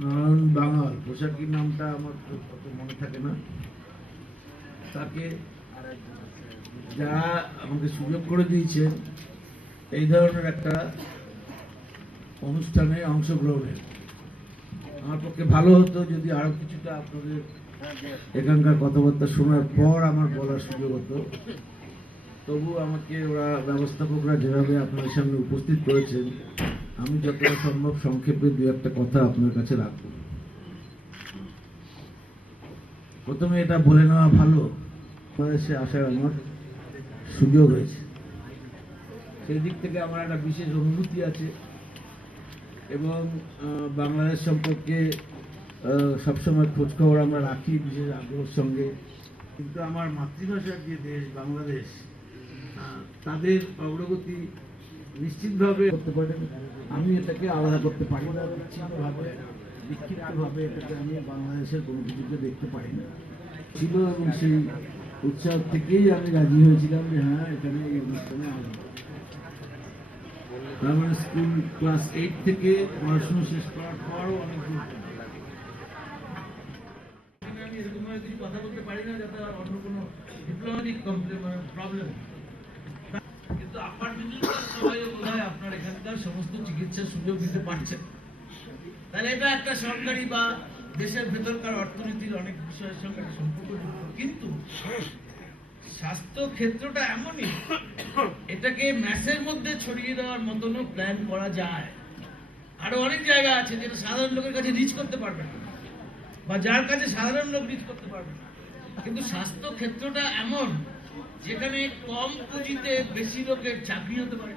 নারায়ণ বাঙাল, পোশাকি নামটা আমার অত মনে থাকে না। তাকে যারা আমাকে সুযোগ করে দিয়েছেন এই ধরনের একটা অনুষ্ঠানে অংশগ্রহণের, আমার পক্ষে ভালো হতো যদি আরো কিছুটা আপনাদের এখানকার কথাবার্তা শোনার পর আমার বলার সুযোগ হতো। তবু আমাকে ওরা ব্যবস্থাপকরা যেভাবে আপনাদের সামনে উপস্থিত করেছেন, আমি যতটা সম্ভব সংক্ষেপে দু একটা কথা আপনার কাছে রাখব। প্রথমে এটা বলে নেওয়া ভালো, বাংলাদেশে আসার আমার সুযোগ হয়েছে, সেই দিক থেকে আমার একটা বিশেষ অনুভূতি আছে এবং বাংলাদেশ সম্পর্কে সবসময় খোঁজখবর আমরা রাখি বিশেষ আগ্রহের সঙ্গে। কিন্তু আমার মাতৃভাষার যে দেশ বাংলাদেশ, তাদের অগ্রগতি নিশ্চিতভাবে করতে পারেন, আমি এটাকে আলাদা করতে পারি না। বিক্ষিপ্তভাবে এটাকে আমি বাংলাদেশের কোনো কিছুকে দেখতে পারি না ছিল, এবং সেই উৎসাহ থেকেই আমি রাজি হয়েছিলাম যে হ্যাঁ এখানে এই অনুষ্ঠানে আসবো। তার মানে স্কুল ক্লাস 8 থেকে পড়াশোনা শেষ করার পরও অনেক দূর আমি এরকম কিছু কথা বলতে পারি না যাতে অন্য কোনো ডিপ্লোম্যাটিক প্রবলেম। কিন্তু আপনার যদি সবাই বোধহয় আপনার এখানকার সমস্ত চিকিৎসার সুযোগ দিতে পারছেন, তাহলে এটা একটা সরকারি বা দেশের ভেতরকার অর্থনীতির অনেক বিষয়ের সঙ্গে সম্পর্কযুক্ত। কিন্তু স্বাস্থ্য ক্ষেত্রটা এমনই, এটাকে ম্যাসের মধ্যে ছড়িয়ে দেওয়ার মতনও প্ল্যান করা যায়। আরো অনেক জায়গা আছে যেটা সাধারণ লোকের কাছে রিচ করতে পারবে না, বা যার কাছে সাধারণ লোক রিচ করতে পারবে না। কিন্তু স্বাস্থ্য ক্ষেত্রটা এমন যেখানে কম পুঁজিতে বেশি লোকের চাকরি হতে পারে।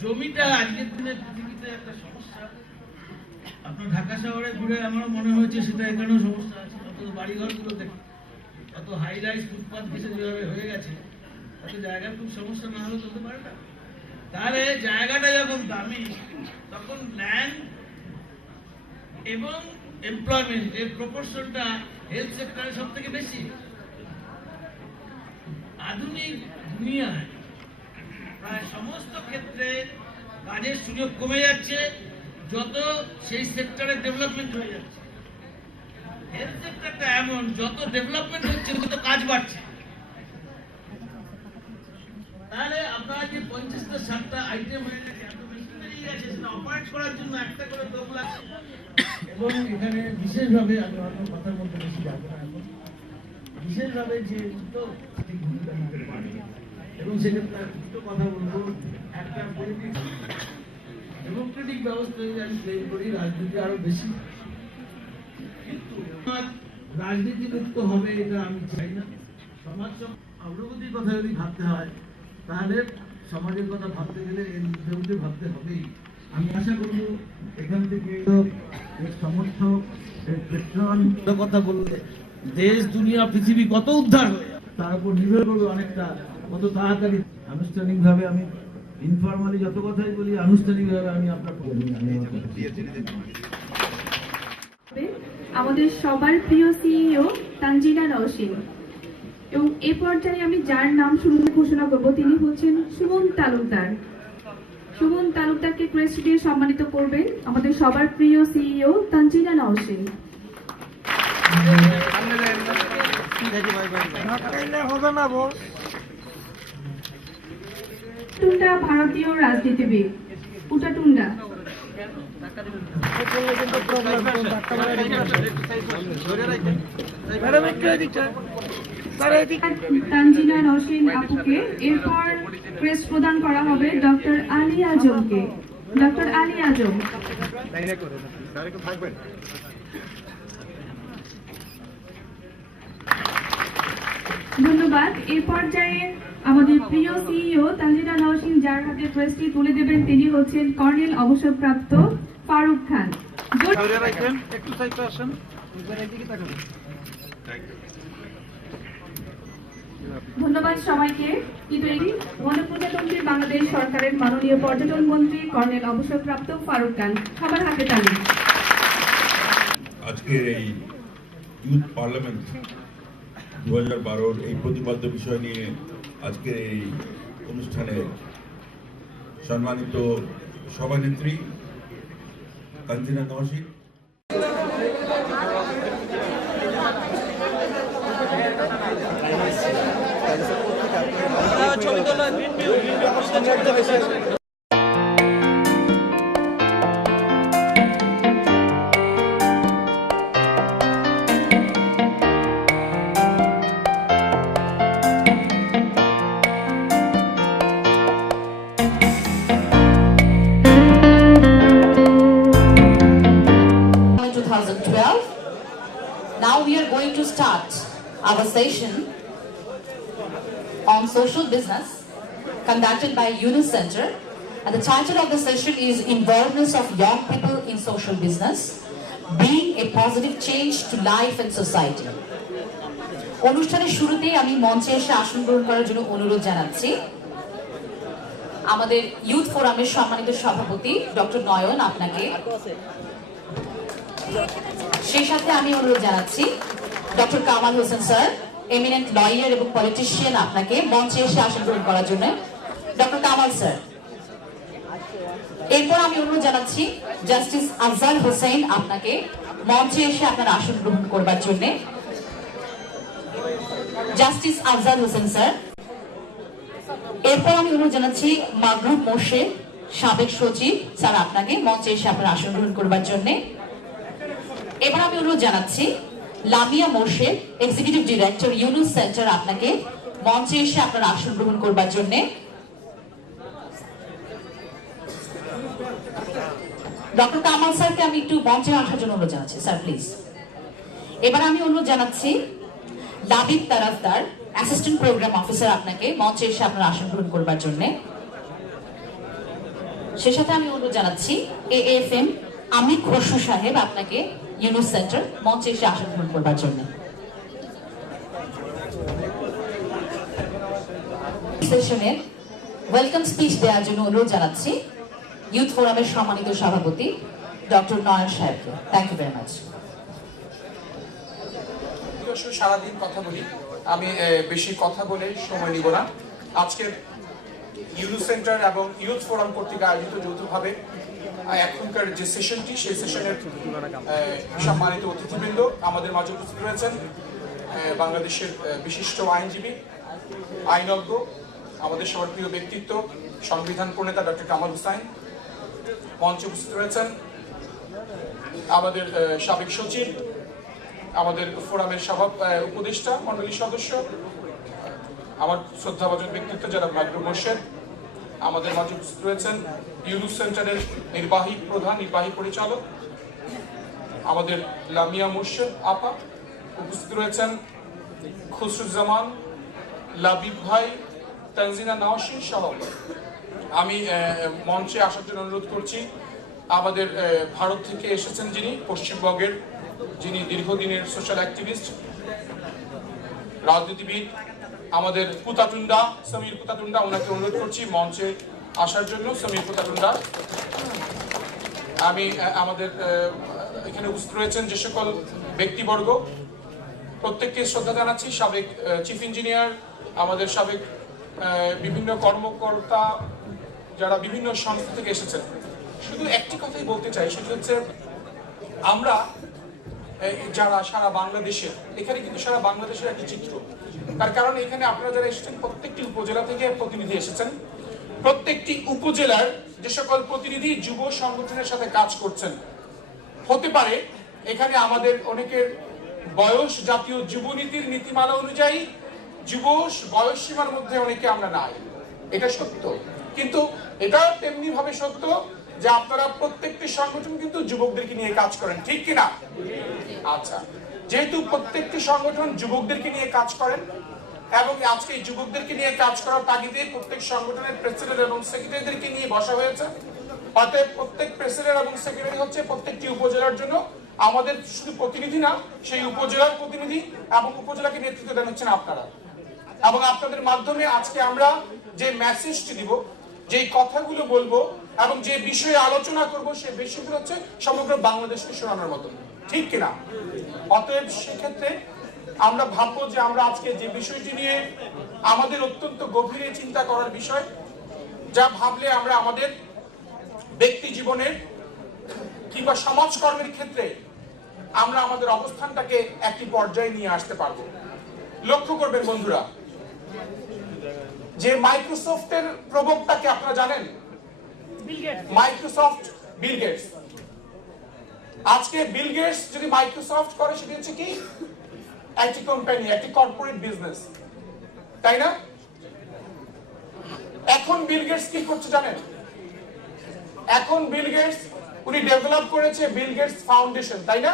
জমিটা আজকের দিনে পৃথিবীতে একটা সমস্যা। আপনার ঢাকা শহরে ঘুরে আমারও মনে হয়েছে সেটা এখানেও সমস্যা আছে। অত বাড়িঘরগুলো দেখে, অত হাই রাইজ ফুটপাথ ঘেসে যেভাবে হয়ে গেছে, তাতে জায়গার খুব সমস্যা না হলে চলতে পারে না। তাহলে জায়গাটা যখন দামি, তখন ল্যান্ড এবং এমপ্লয়মেন্ট এর প্রপোর্শনটা হেলথ সেক্টরে সব থেকে বেশি। আধুনিক দুনিয়ায় প্রায় সমস্ত ক্ষেত্রে কাজের সুযোগ কমে যাচ্ছে যত সেই সেক্টরে ডেভেলপমেন্ট হয়ে যাচ্ছে। হেলথ সেক্টরটা এমন, যত ডেভেলপমেন্ট হচ্ছে তত কাজ বাড়ছে। তাহলে আপনারা যে 50টা 60টা আইটেম হয়ে গেছে, এত মেশিনারি আছে, সেটা অপারেট করার জন্য একটা করে লোক লাগছে। এবং এখানে বিশেষভাবে আমি অন্য কথার মধ্যে বেশি যাবো না, এখন বিশেষভাবে যে দুটো ভূমিকা নিতে পারে, এবং সেক্ষেত্রে দুটো কথা বলবো। একটা ডেমোক্রেটিক ব্যবস্থা যদি আমি ক্লেম করি, রাজনীতি আরো বেশি, কিন্তু রাজনীতি মুক্ত হবে এটা আমি চাই না। সমাজ অগ্রগতির কথা যদি ভাবতে হয়, তাহলে সমাজের কথা ভাবতে গেলে এর মধ্যে ভাবতে হবেই। আমি আশা করবো এখান থেকে সমর্থক পেট্রন কথা বললে দেশ দুনিয়া পৃথিবী কত উদ্ধার হয়ে যাবে, তার উপর নির্ভর করবে অনেকটা কত তাড়াতাড়ি। আনুষ্ঠানিকভাবে আমি ইনফরমালি যত কথাই বলি, আনুষ্ঠানিকভাবে আমি আপনার আমাদের সবার প্রিয় সিইও তানজিনা নওশীন, এবং এ পর্যায়ে আমি যার নাম শুরুতে ঘোষণা করব তিনি হচ্ছেন সুমন তালুকদার। সুমন তালুকদারকে ক্রেস্ট দিয়ে সম্মানিত করবেন আমাদের সবার প্রিয় সিইও তানজিনা নওশীন। টুন্ডা ভারতীয় রাজনীতিবিদ, উটাটুন্ডা। তানজিনা নওশীন আপুকে এরপর ক্রেস্ট প্রদান করা হবে ডক্টর আলী আজমকে। ডক্টর আলী আজম। ধন্যবাদ। এই পর্যায়ে আমাদের প্রিয় সিইও তানজিনা নওশীন যার হাতে ক্রেস্টটি তুলে দেবেন তিনি হচ্ছেন কর্নেল অবসরপ্রাপ্ত ফারুক খান। ধন্যবাদ সবাইকে। কিন্তু এটি গণপ্রজাতন্ত্রী বাংলাদেশ সরকারের মাননীয় পর্যটন মন্ত্রী কর্নেল অবসরপ্রাপ্ত ফারুক খান। সবার হাতে তালি। আজকের এই ইউথ পার্লামেন্ট 2012 এই প্রতিপাদ্য বিষয় নিয়ে আজকের এই অনুষ্ঠানে সম্মানিত সভানেত্রী Tanzina Nowshin. In 2012. Now we are going to start our session on social business conducted by Yunus Center, and the title of the session is Involvement of Young People in Social Business, Bring a Positive Change to Life and Society. অনুষ্ঠানের শুরুতেই আমি মঞ্চে এসে আসন গ্রহণ করার জন্য অনুরোধ জানাচ্ছি আমাদের ইউথ ফোরামের সম্মানিত সভাপতি ডক্টর নয়ন আপনাকে। সেই সাথে আমি অনুরোধ জানাচ্ছি doctor Kamal Hossain sir, eminent lawyer এবং পলিটিশিয়ান, আপনাকে মঞ্চে এসে আসন গ্রহণ করার জন্য। Doctor Kamal sir. এরপর আমি অনুরোধ জানাচ্ছি জাস্টিস আফজাল হোসেন আপনাকে মঞ্চে এসে আপনার আসন গ্রহণ করবার জন্য। Justice Afzal Hossain sir. এরপর আমি অনুরোধ জানাচ্ছি মাগরুব মোর্শেদ, সাবেক সচিব স্যার, আপনাকে মঞ্চে এসে আপনার আসন গ্রহণ করবার জন্য। এবার আমি অনুরোধ জানাচ্ছি Lamia Morshed, executive director Yunus centre, আপনাকে মঞ্চে এসে আপনার আসন গ্রহণ করবার জন্য। ডক্টর কামাল স্যারকে আমি একটু মঞ্চে আসার জন্য অনুরোধ জানাচ্ছি স্যার, প্লিজ। এবার আমি অনুরোধ জানাচ্ছি লাবিব তারাফদার, অ্যাসিস্ট্যান্ট প্রোগ্রাম অফিসার, আপনাকে মঞ্চে এসে আপনার আসন গ্রহণ করবার জন্য। সে সাথে আমি অনুরোধ জানাচ্ছি এএফএম আমির খসরু সাহেব, আপনাকে ইউনুস সেন্টার মঞ্চে এসে আসন গ্রহণ করবার জন্য। সেশনের ওয়েলকাম স্পিচ দেওয়ার জন্য অনুরোধ জানাচ্ছি ইউথ ফোরামের সম্মানিত সভাপতি ডক্টর নয়ন সাহেবকে। Thank you very much. সারাদিন কথা বলি, আমি বেশি কথা বলে সময় নিব না। আজকের ইউনুস সেন্টার এবং ইউথ ফোরাম কর্তৃক আয়োজিত যৌথভাবে এখনকার যে সেশনটি, সেই সেশনের সম্মানিত অতিথিবৃন্দ আমাদের মাঝে উপস্থিত রয়েছেন। বাংলাদেশের বিশিষ্ট আইনজীবী, আইনজ্ঞ, আমাদের সবার প্রিয় ব্যক্তিত্ব, সংবিধান প্রণেতা ডক্টর কামাল হোসেন মঞ্চে উপস্থিত রয়েছেন। আমাদের সাবেক সচিব, আমাদের ফোরামের উপদেষ্টা মন্ডলীর সদস্য, আমার শ্রদ্ধাভাজন ব্যক্তিত্ব যারা মাগরুব মোর্শেদ, আমাদের মাঝে উপস্থিত রয়েছেন ইউনুস সেন্টারের নির্বাহী প্রধান, নির্বাহী পরিচালক আমাদের লামিয়া মোর্শেদ আপা, উপস্থিত রয়েছেন খসরুজ্জামান, লাবিব ভাই, তানজিনা নওশিন সহ। আমি মঞ্চে আসার জন্য অনুরোধ করছি আমাদের ভারত থেকে এসেছেন যিনি, পশ্চিমবঙ্গের যিনি দীর্ঘদিনের সোশ্যাল অ্যাক্টিভিস্ট, রাজনীতিবিদ, আমাদের পুতাটুন্ডা, সমীর পুতাটুন্ডা, ওনাকে অনুরোধ করছি মঞ্চে আসার জন্য। সমীর পুতাটুন্ডা। আমি আমাদের এখানে উপস্থিত রয়েছেন যে সকল ব্যক্তিবর্গ, প্রত্যেককে শ্রদ্ধা জানাচ্ছি। সাবেক চিফ ইঞ্জিনিয়ার, আমাদের সাবেক বিভিন্ন কর্মকর্তা যারা বিভিন্ন সংস্থা থেকে এসেছেন। শুধু একটি কথাই বলতে চাই, সেটি হচ্ছে আমরা যারা সারা বাংলাদেশের, এখানে কিন্তু সারা বাংলাদেশের একটি চিত্র। তার কারণ এখানে আপনারা যারা এসেছেন প্রত্যেকটি উপজেলা থেকে প্রতিনিধি এসেছেন। প্রত্যেকটি উপজেলার যে সকল প্রতিনিধি যুব সংগঠনের সাথে কাজ করছেন, হতে পারে এখানে আমাদের অনেকের বয়স জাতীয় যুবনীতির নীতিমালা অনুযায়ী যুব বয়স সীমার মধ্যে অনেকে আমরা নাই, এটা সত্য। কিন্তু এটাও তেমনি ভাবে সত্য যে আপনারা প্রত্যেকটি সংগঠন কিন্তু যুবকদেরকে নিয়ে কাজ করেন, ঠিক কিনা? আচ্ছা, যেহেতু প্রত্যেকটি সংগঠন যুবকদেরকে নিয়ে কাজ করেন এবং আজকে এই যুবকদেরকে নিয়ে কাজ করার তাগিদে প্রত্যেক সংগঠনের প্রেসিডেন্ট এবং সেক্রেটারিদেরকে নিয়ে বসা হয়েছে। অতএব প্রত্যেক প্রেসিডেন্ট এবং সেক্রেটারি হচ্ছে প্রত্যেকটি উপজেলার জন্য আমাদের শুধু প্রতিনিধি না, সেই উপজেলার প্রতিনিধি, এবং উপজেলাকে নেতৃত্ব দেন হচ্ছেন আপনারা। এবং আপনাদের মাধ্যমে আজকে আমরা যে মেসেজটি দিব, যে কথাগুলো বলবো এবং যে বিষয়ে আলোচনা করব, সেই বিষয়গুলো হচ্ছে সমগ্র বাংলাদেশকে শোনানোর মতো, ঠিক কিনা? অতএব সেক্ষেত্রে আমরা ভাববো যে আমরা আজকে যে বিষয়টি নিয়ে আমাদের অত্যন্ত গভীরে চিন্তা করার বিষয়, যা ভাবলে আমরা আমাদের ব্যক্তি জীবনের কিংবা সমাজকর্মের ক্ষেত্রে আমরা আমাদের অবস্থানটাকে একটি পর্যায়ে নিয়ে আসতে পারবো। লক্ষ্য করবেন বন্ধুরা, যে মাইক্রোসফটের প্রবক্তাকে আপনারা জানেন? Microsoft, Bill Gates. আজকে বিল গেটস যদি মাইক্রোসফট করে সেটা হচ্ছে কি একটি কোম্পানি, একটি কর্পোরেট বিজনেস, তাই না? এখন বিল গেটস কি করছে জানেন? এখন বিল গেটস উনি ডেভেলপ করেছে বিল গেটস ফাউন্ডেশন, তাই না?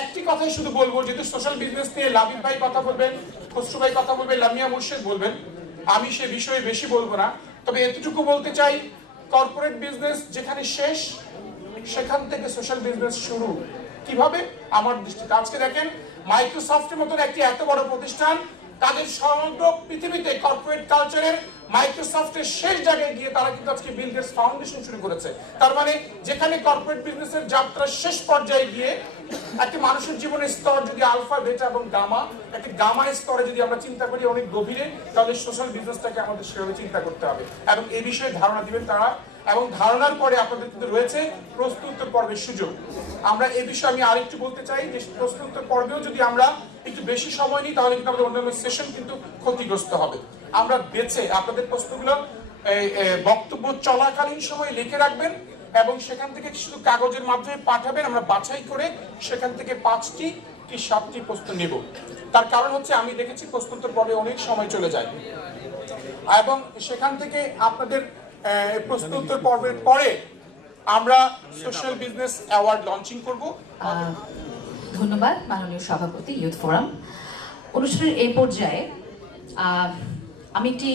একটি কথাই শুধু বলবো, যেহেতু সোশ্যাল বিজনেস নিয়ে লাবিব ভাই কথা বলবেন, খসরু ভাই কথা বলবেন, লামিয়া মুর্শেদ বলবেন, আমি সে বিষয়ে বেশি বলবো না। তবে এতটুকু বলতে চাই, কর্পোরেট বিজনেস যেখানে শেষ সেখান থেকে সোশ্যাল বিজনেস শুরু। কিভাবে? আমার দৃষ্টিতে আজকে দেখেন মাইক্রোসফটের মতন একটি এত বড় প্রতিষ্ঠান তাদের সমগ্র পৃথিবীতে কর্পোরেট কালচারের মাইক্রোসফটের শেষ জায়গায় গিয়ে তারা কিন্তু আজকে বিল গেটস ফাউন্ডেশন শুরু করেছে। তার মানে যেখানে কর্পোরেট বিজনেসের যাত্রা শেষ পর্যায়ে গিয়ে একটি মানুষের জীবনের স্তর যদি আলফা, বেটা এবং গামা, একটি গামা স্তরে যদি আমরা চিন্তা করি অনেক গভীরে, তাহলে সোশ্যাল বিজনেসটাকে আমাদের সেভাবে চিন্তা করতে হবে এবং এই বিষয়ে ধারণা দিবেন তারা। এবং ধারণার পরে আপনাদের কিন্তু রয়েছে প্রশ্ন উত্তর পর্বের সুযোগ। আমরা এই বিষয়ে আমি আরেকটু বলতে চাই যে প্রশ্ন উত্তর পর্বেও যদি আমরা একটু বেশি সময় নিই তাহলে কিন্তু আমাদের অন্যান্য সেশন কিন্তু ক্ষতিগ্রস্ত হবে। আমরা বেছে আপনাদের প্রশ্নগুলো বক্তব্য চলাকালীন সময় লিখে রাখবেন এবং সেখান থেকে শুধু কাগজের মাধ্যমে পাঠাবেন, আমরা বাছাই করে সেখান থেকে 5টি কি 7টি প্রশ্ন নেব। তার কারণ হচ্ছে আমি দেখেছি প্রশ্ন উত্তর পর্বে অনেক সময় চলে যায় এবং সেখান থেকে আপনাদের প্রশ্ন উত্তর পর্বের পরে আমরা সোশ্যাল বিজনেস অ্যাওয়ার্ড লঞ্চিং করব। ধন্যবাদ মাননীয় সভাপতি, ইউথ ফোরাম। অনুষ্ঠানের এই পর্যায়ে আমি একটি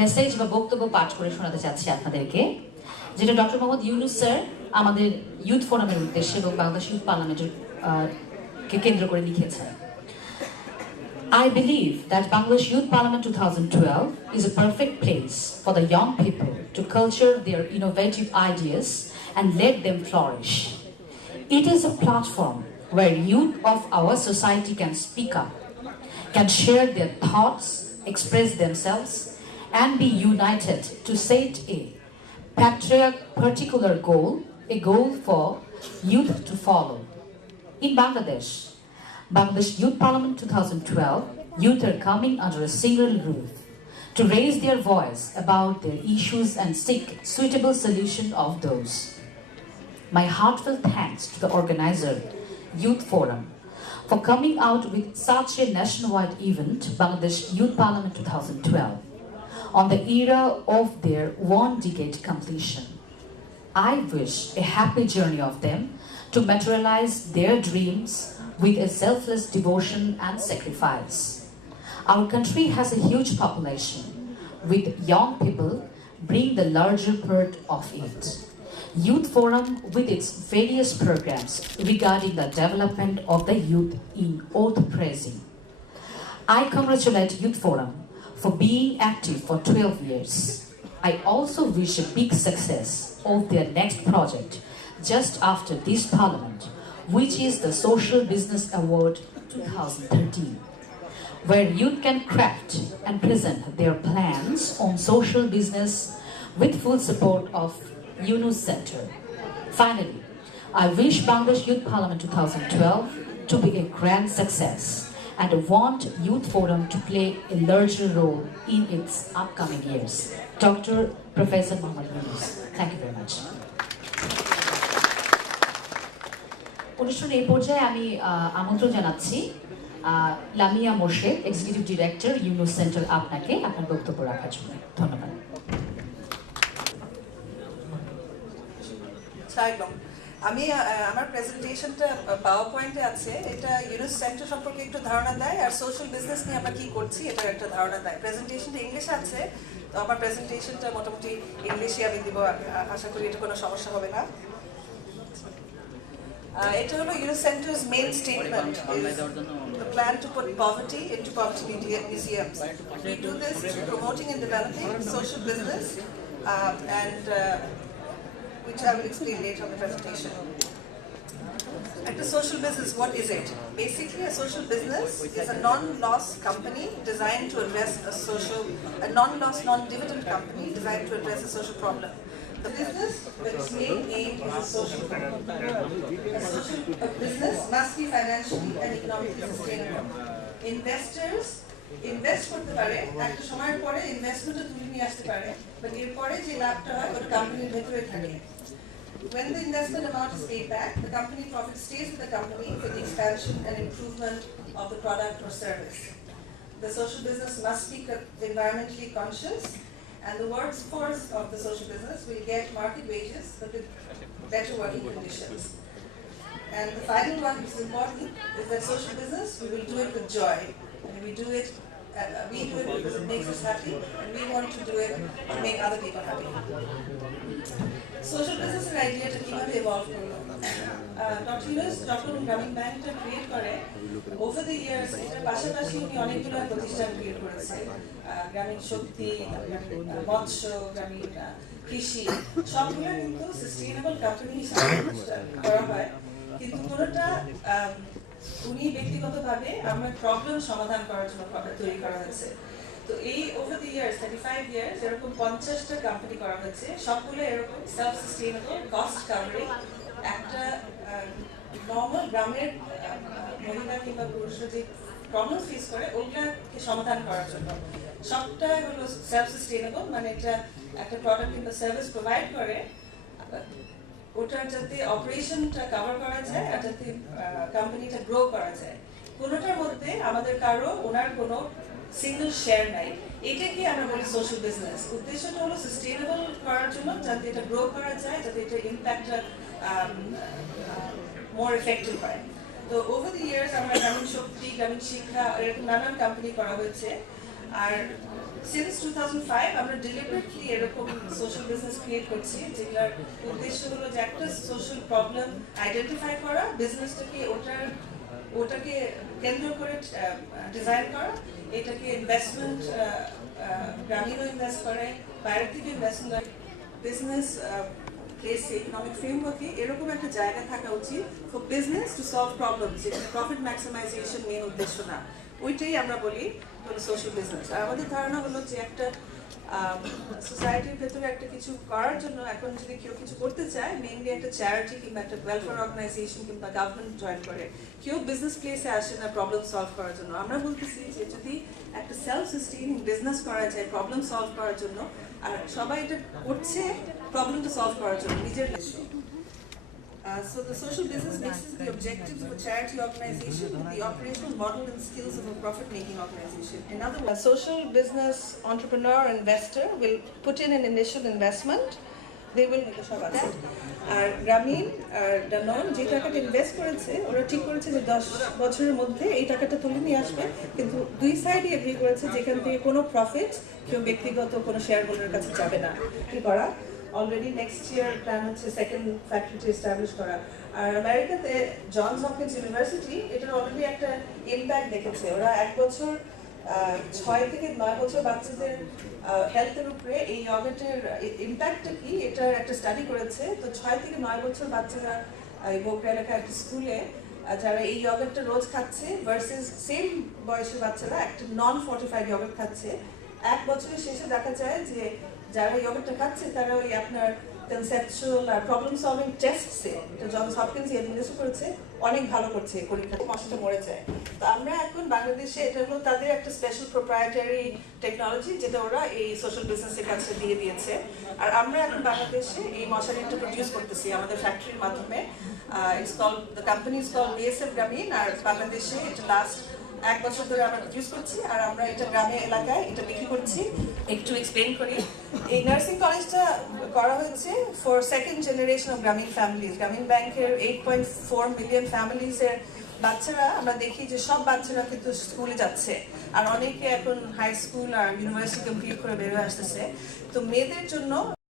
মেসেজ বা বক্তব্য পাঠ করে শোনাতে চাচ্ছি আপনাদেরকে, যেটা ডক্টর মোহাম্মদ ইউনুস স্যার আমাদের ইউথ ফোরামের উদ্দেশ্যে এবং বাংলাদেশ ইউথ পার্লামেন্টের কে কেন্দ্র করে লিখেছেন। I believe that Bangladesh Youth Parliament 2012 is a perfect place for the young people to culture their innovative ideas and let them flourish. It is a platform where youth of our society can speak up, can share their thoughts, express themselves, and be united to set a particular goal, a goal for youth to follow. In Bangladesh Youth Parliament 2012, youth are coming under a single roof to raise their voice about their issues and seek suitable solution of those. My heartfelt thanks to the organizer, Youth Forum, for coming out with such a nationwide event, Bangladesh Youth Parliament 2012, on the era of their 1-decade completion. I wish a happy journey of them to materialize their dreams with a selfless devotion and sacrifice. Our country has a huge population, with young people bring the larger part of it. Youth Forum, with its various programs regarding the development of the youth in Oath Praising. I congratulate Youth Forum for being active for 12 years. I also wish a big success of their next project just after this Parliament, which is the Social Business Award 2013, where youth can craft and present their plans on social business with full support of Yunus Center. Finally, I wish Bangladesh Youth Parliament 2012 to be a grand success and want Youth Forum to play a larger role in its upcoming years. Dr. Professor Mohammad Yunus. Thank you very much. অনুষ্ঠানের এই পর্যায়ে আমি আমন্ত্রণ জানাচ্ছি Lamia Morshed, executive director Yunus centre, আপনাকে আপনার বক্তব্য রাখার জন্য। ধন্যবাদ। আমি আমার প্রেজেন্টেশনটা পাওয়ার পয়েন্টে আছে, এটা ইউনুস সেন্টার সম্পর্কে একটু ধারণা দেয় আর সোশ্যাল বিজনেস নিয়ে আমরা কি করছি এটার একটা ধারণা দেয়। প্রেজেন্টেশনটা ইংলিশে আছে, তো আমার প্রেজেন্টেশনটা মোটামুটি ইংলিশে আমি দিব, আশা করি এটা কোনো সমস্যা হবে না। এটা হলো Yunus সেন্টার's main statement is the plan to put poverty into poverty museums. We do this through promoting and developing social business which I will explain later on the presentation. A social business, what is it? Basically, a social business is a non-loss company designed to address a non-loss, non-dividend company designed to address a social problem. The business, with its main aim, is a social problem. A business must be financially and economically sustainable. Investors invest করতে পারে, একটা সময়ের পরে ইনভেস্টমেন্টটা তুলে নিয়ে আসতে পারে, but এরপরে যে লাভটা হয় ওটা কোম্পানির ভেতরে থাকে। When the investment amount is paid back, the company profit stays with the company for the expansion and improvement of the product or service. The social business must be environmentally conscious, and the workforce of the social business will get market wages but with better working conditions. And the final one, which is important, is that social business, we will do it with joy. And we do it because it makes us happy, and we want to do it to make other people happy. Social business এর আইডিয়াটা কিভাবে evolve করলো? Doctor Yunus যখন গ্রামীণ ব্যাংকটা create করে, over the years এটার পাশাপাশি উনি অনেকগুলো প্রতিষ্ঠান ক্রিয়েট করেছে। গ্রামীণ শক্তি, মৎস্য, গ্রামীণ কৃষি, সবগুলো কিন্তু সাস্টেইনেবল কোম্পানি হিসেবে করা হয়, কিন্তু কোনোটা উনি ব্যক্তিগতভাবে আমার প্রবলেম সমাধান করার জন্য তৈরি করা হয়েছে। তো এই ওভার দি ইয়ার্স 35 ইয়ার্স এরকম 50টা কোম্পানি করা হয়েছে, সবগুলো এরকম সেলফ সাস্টেইনেবল, কস্ট কাভারিং, একটা নর্মাল গ্রামের মহিলা কিংবা পুরুষরা যে প্রবলেম ফেস করে ওগুলাকে সমাধান করার জন্য। সবটাই হলো সেলফ সাস্টেইনেবল, মানে এটা একটা প্রোডাক্ট কিংবা সার্ভিস প্রোভাইড করে, ওটার যাতে অপারেশনটা কভার করা যায় আর যাতে কোম্পানিটা গ্রো করা যায়। কোনোটার মধ্যে আমাদের কারো ওনার কোনো সিঙ্গেল শেয়ার নাই। এটাকে আমরা বলি সোশ্যাল বিজনেস। উদ্দেশ্যটা হলো সাস্টেইনেবল করার জন্য, যাতে এটা গ্রো করা যায়, যাতে এটা ইম্প্যাক্টটা মোর এফেক্টিভ হয়। তো ওভার দি ইয়ার্স আমরা গ্রামীণ শক্তি, গ্রামীণ শিক্ষা, এরকম নানান কোম্পানি করা হয়েছে। আর সিন্স 2005 আমরা ডেলিবারেটলি এরকম সোশ্যাল বিজনেস ক্রিয়েট করছি, যেগুলোর উদ্দেশ্য হলো যে একটা সোশ্যাল প্রবলেম আইডেন্টিফাই করা, বিজনেসটাকে ওটাকে কেন্দ্র করে ডিজাইন করা, এটাকে ইনভেস্টমেন্ট গ্রামীণও ইনভেস্ট করে, বাইরের থেকে ইনভেস্টমেন্ট করে। বিজনেস প্লেসে ইকোনমিক ফ্রেমওয়ার্কে এরকম একটা জায়গা থাকা উচিত for business to solve problems, যেখানে প্রফিট ম্যাক্সিমাইজেশন মেন উদ্দেশ্য না, ওইটাই আমরা বলি সোশ্যাল বিজনেস। আর আমাদের ধারণা হলো যে একটা সোসাইটির ভেতরে একটা কিছু করার জন্য এখন যদি কেউ কিছু করতে চায়, মেইনলি একটা চ্যারিটি কিংবা একটা ওয়েলফেয়ার অর্গানাইজেশন কিংবা গভর্নমেন্ট জয়েন করে, কেউ বিজনেস প্লেসে আসে না প্রবলেম সলভ করার জন্য। আমরা বলতেছি যে যদি একটা সেলফ সাস্টেইনিং বিজনেস করা যায় প্রবলেম সলভ করার জন্য, আর সবাই এটা করছে প্রবলেমটা সলভ করার জন্য নিজের দেশে। So the social business mixes the objectives of a charity organization with the operational model and skills of a profit-making organization. In other words, a social business entrepreneur or investor will put in an initial investment. They will আর গ্রামীণ আর ডানন যে টাকাটা invest করেছে, ওরা ঠিক করেছে যে 10 বছরের মধ্যে এই টাকাটা তুলে নিয়ে আসবে, কিন্তু দুই সাইডই এগ্রি করেছে যেখান থেকে কোনো প্রফিট কেউ ব্যক্তিগত কোনো শেয়ার হোল্ডারের কাছে যাবে না। কি করা অলরেডি নেক্সট ইয়ার প্ল্যান হচ্ছে সেকেন্ড ফ্যাক্টরিটি এস্টাবলিশ করা। আর আমেরিকাতে জনস হপকিন্স ইউনিভার্সিটি এটার অলরেডি একটা ইম্প্যাক্ট দেখেছে। ওরা 1 বছর 6 থেকে 9 বছর বাচ্চাদের হেলথের উপরে এই ইয়গার্টের ইম্প্যাক্টটা কি, এটার একটা স্টাডি করেছে। তো 6 থেকে 9 বছর বাচ্চারা এই বগুড়া এলাকার একটা স্কুলে যারা এই ইয়গার্টটা রোজ খাচ্ছে ভার্সেস সেম বয়সের বাচ্চারা একটা নন ফর্টিফাইড ইয়গার্ট খাচ্ছে, 1 বছরের শেষে দেখা যায় যে যারা ইয়গার্টটা খাচ্ছে তারা ওই আপনার কনসেপচুয়াল আর প্রবলেম সলভিং টেস্টসে, এটা জনস হপকিন্স অ্যাডমিনিস্ট্রেট করেছে, অনেক ভালো করছে পরীক্ষাতে, মশাটা মরে যায়। তো আমরা এখন বাংলাদেশে এটা হলো তাদের একটা স্পেশাল প্রোপ্রাইটারি টেকনোলজি, যেটা ওরা এই সোশ্যাল বিজনেসের কাছে দিয়ে দিয়েছে। আর আমরা এখন বাংলাদেশে এই মশারিটা প্রডিউস করতেছি আমাদের ফ্যাক্টরির মাধ্যমে। It's called, the company is called BSF Grameen. আর বাংলাদেশে এটা লাস্ট 1 বছর ধরে আমরা প্রডিউস করছি, আর আমরা এটা গ্রামীণ এলাকায় এটা বিক্রি করছি। একটু এক্সপ্লেন করি, এই নার্সিং কলেজটা করা হয়েছে ফর সেকেন্ড জেনারেশন অফ গ্রামীণ ফ্যামিলিজ। গ্রামীণ ব্যাংকের 8.4 মিলিয়ন ফ্যামিলিজের বাচ্চারা আমরা দেখি যে সব বাচ্চারা কিন্তু স্কুলে যাচ্ছে, আর অনেকে এখন হাই স্কুল আর ইউনিভার্সিটি কমপ্লিট করে বের হয়ে আসতেছে। তো মেয়েদের জন্য